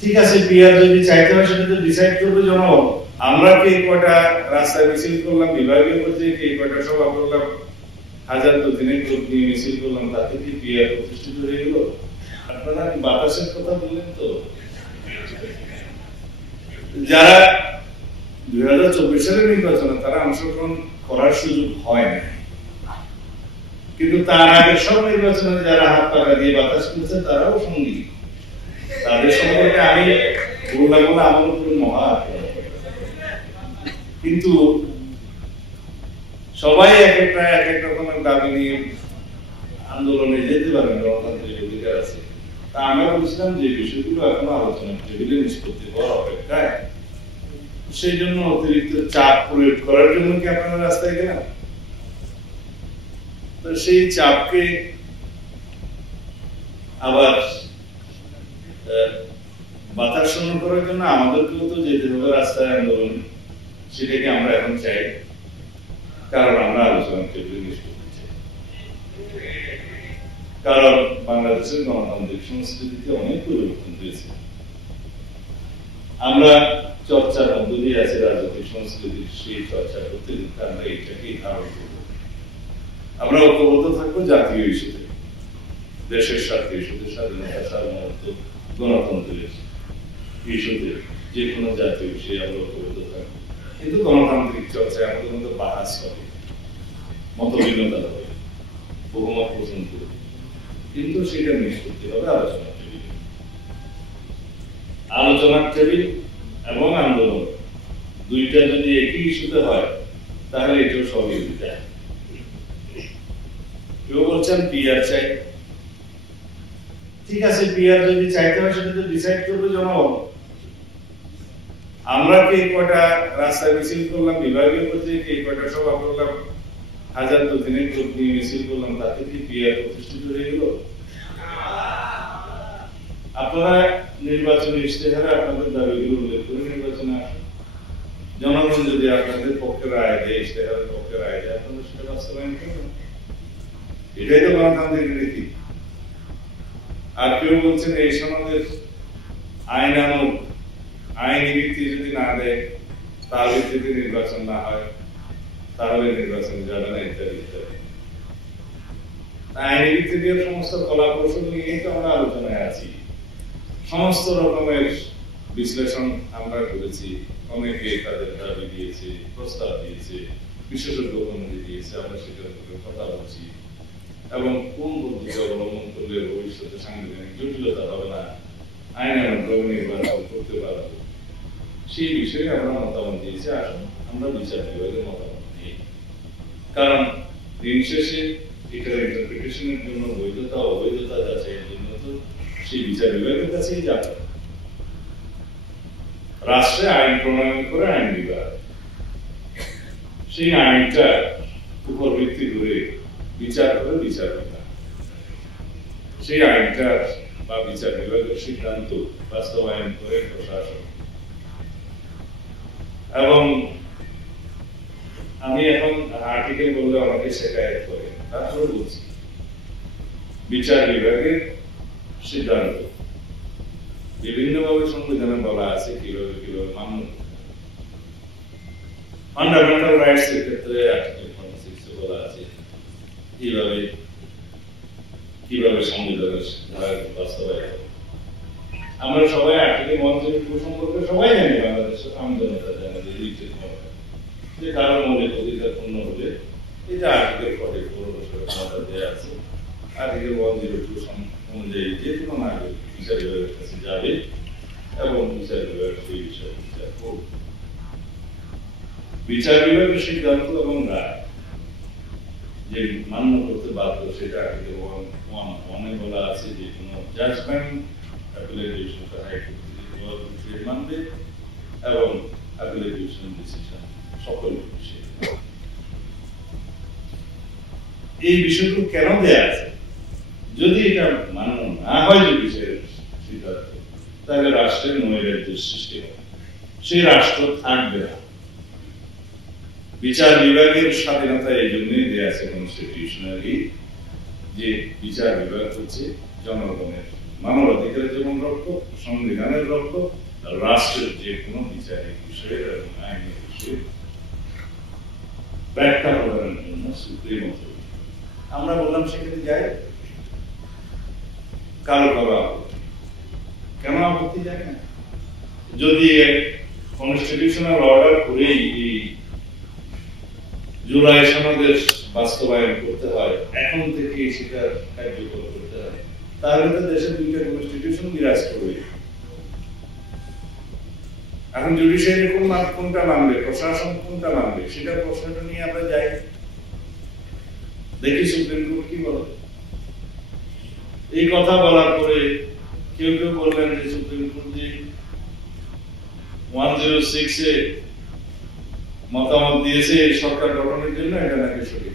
ঠিক আছে, পিয়ার যদি চাইতে হয় সেটা তো ডিসাইড করবে জনগণ। আমরা কি কয়টা রাস্তায় মিছিল করলাম, বিভাগীয় পর্যায়ে কি কয়টা সভা করলাম, হাজার দুদিনের গ্রুপ নিয়ে মিছিল করলাম, তাতে কি পিয়ার প্রতিষ্ঠিত হয়ে গেল? আপনারা কি বাতাসের কথা বললেন? তো যারা 2024 সালের নির্বাচনে তারা অংশগ্রহণ করার সুযোগ হয় না, কিন্তু তার আগে সব নির্বাচনে যারা হাত পাকা দিয়ে বাতাস করছে তারাও সঙ্গী। তাদের সম্পর্কে আমি বললাম বলে আমার উপরে মহা, কিন্তু সবাই এক এক রকমের দাবি নিয়ে আন্দোলনে যেতে পারেন, গণতান্ত্রিক অধিকার আছে। তা আমরা বুঝলাম যে বিষয়গুলো এখনো আলোচনার টেবিলে নিষ্পত্তি হওয়ার অপেক্ষায়, সেই জন্য অতিরিক্ত চাপ প্রয়োগ করার জন্য কি আপনারা রাস্তায় গেলেন? তো সেই চাপকে আবার বাতাস শূন্য করার জন্য আমাদেরকেও তো যেতে হবে রাস্তায় আন্দোলন। সেটাকে আমরা এখন চাই, কারণ আমরা আলোচনার টেবিলে নিষ্পত্তি চাই। কারণ বাংলাদেশের গণতান্ত্রিক সংস্কৃতিতে অনেক পরিবর্তন হয়েছে। আমরা চর্চার মধ্য দিয়ে আছি রাজনৈতিক সংস্কৃতির, সেই চর্চা করতে করতে আমরা এইটাকেই ধারণ করব। আমরা ঐক্যবদ্ধ থাকবো জাতীয় ইস্যুতে, দেশের স্বার্থে ইস্যুতে, স্বাধীনতা, সার্বভৌমত্ব, গণতন্ত্রের ইস্যুতে, যে কোনো জাতীয় বিষয়ে আমরা ঐক্যবদ্ধ থাকবো। কিন্তু গণতান্ত্রিক চর্চায় আমাদের মধ্যে বাহাস হবে, মতভিন্নতা হবে, বহুমত পোষণ করবে, কিন্তু সেটা নিষ্পত্তি হবে আলোচনার টেবিলে। আলোচনার টেবিল এবং আন্দোলন দুইটা যদি একই ইস্যুতে হয় তাহলে এটাও সহযোগিতা। কেউ বলছেন পিআর চাই, ঠিক আছে, পিআর যদি চাইতে হয় সেটা তো ডিসাইড করবে জনগণ। আমরা কি কয়টা রাস্তায় মিছিল করলাম, বিভাগীয় পর্যায়ে কি কয়টা সভা করলাম, হাজার দুদিনের গ্রুপ নিয়ে মিছিল করলাম, তাতে কি পিআর প্রতিষ্ঠিত হয়ে গেল? আপনারা নির্বাচনী ইশতেহারে আপনাদের দাবিগুলো উল্লেখ করে নির্বাচনে আসুন। জনগণ যদি আপনাদের পক্ষে রায় দেয়, ইশতেহারের পক্ষে রায় দেয়, আপনারা সেটা বাস্তবায়ন করবেন। এটাই তো গণতান্ত্রিক রীতি। আর কেউ বলছেন এই সমাজের আইনানুগ, আইনি ভিত্তি যদি না দেয়, তার ভিত্তিতে নির্বাচন না হয়, তাহলে নির্বাচন যাবে না, ইত্যাদি ইত্যাদি। আইনি ভিত্তি দিয়ে সমস্ত কলা কৌশল নিয়েই তো আমরা আলোচনায় আছি। সমস্ত রকমের বিশ্লেষণ আমরা করেছি, অনেকে তাদের দাবি দিয়েছে, প্রস্তাব দিয়েছে, বিশেষজ্ঞ কমিটি দিয়েছে, আমরা সেটার উপরে কথা বলছি। এবং কোন পদ্ধতি অবলম্বন করলে ভবিষ্যতে সাংবিধানিক জটিলতা হবে না, আইনানুগভাবে নির্বাচন করতে পারবো, সেই বিষয়ে আমরা মতামত দিয়েছি। আসুন আমরা বিচার বিভাগের মতামত দিই, কারণ দিন শেষে এটার ইন্টারপ্রিটেশনের জন্য, বৈধতা অবৈধতা যাচাইয়ের জন্য তো সেই বিচার বিভাগের কাছেই যাবে। রাষ্ট্রে আইন প্রণয়ন করে আইন বিভাগ, সেই আইনটার উপর ভিত্তি করে বিচার করে বিচার বিভাগ, সেই আইনটার বা বিচার বিভাগের সিদ্ধান্ত বাস্তবায়ন করে প্রশাসন। এবং আমি এখন আর্টিকেল বললে আমাকে শেখায়ত করে, তারপরে বলছি বিচার বিভাগের সিদ্ধান্ত বিভিন্নভাবে সংবিধানে বলা আছে কিভাবে কিভাবে মান্য। ফান্ডামেন্টাল রাইটস এর ক্ষেত্রে আর্টিকেল 46 বলা আছে কিভাবে কিভাবে সংবিধানের ধারা বাস্তবায়ন। আমরা সবাই আর্টিকেল 172 সম্পর্কে সবাই জানি, বাংলাদেশের আমজনতা জানে যে কারো মৌলিক অধিকার পূর্ণ হলে এটা আর্টিকেল 44 ক্ষমতা দেওয়া আছে। আর্টিকেল 102 অনুযায়ী যে কোনো নাগরিক বিচার বিভাগের কাছে যাবে এবং বিচার বিভাগ সেই বিষয়ে বিচার করবে। বিচার বিভাগের সিদ্ধান্ত এবং রায় যে মান্য করতে বাধ্য, সেটা আর্টিকেল 1 বলা আছে যে কোনো জাজমেন্ট অ্যাপিলেট ডিভিশনটা হাইকোর্ট মানবে এবং অ্যাপিলেট ডিভিশন ডিসিশন সকল বিষয়ে। এই বিষয়গুলো কেন দেয়া আছে? যদি এটা মান্য না হয় যে বিষয়ের সিদ্ধান্ত, তাহলে রাষ্ট্রের নৈরাজ্যের সৃষ্টি হবে, সেই রাষ্ট্র থাকবে না। বিচার বিভাগের স্বাধীনতা এই জন্যই দেয়া আছে কনস্টিটিউশনালি, যে বিচার বিভাগ হচ্ছে জনগণের মানবাধিকারের যেমন রক্ত, সংবিধানের রক্ত, রাষ্ট্রের যে কোনো বিচারিক বিষয়ে এবং আইনের বিষয়ে ব্যাখ্যা প্রদানের জন্য সুপ্রিম অথরিটি। আমরা বললাম সেখানে যাই, কারো কারো আপত্তি। কেন আপত্তি যায় না? যদি কনস্টিটিউশনাল অর্ডার করেই এই জুলাই সনদের বাস্তবায়ন করতে হয়, এখন থেকে সেটা কার্যকর করতে হয়, তাহলে তো দেশে দুইটা কনস্টিটিউশন বিরাজ করবে। এখন জুডিশিয়ারি কোনটা মানবে, প্রশাসন কোনটা মানবে, সেটা প্রশ্নটা নিয়ে আমরা যাই, দেখি সুপ্রিম কোর্ট কি বলে। এই কথা বলার পরে কেউ কেউ বললেন যে সুপ্রিম কোর্ট যে 106 এ মতামত দিয়েছে সরকার গঠনের জন্য, এটা নাকি সঠিক।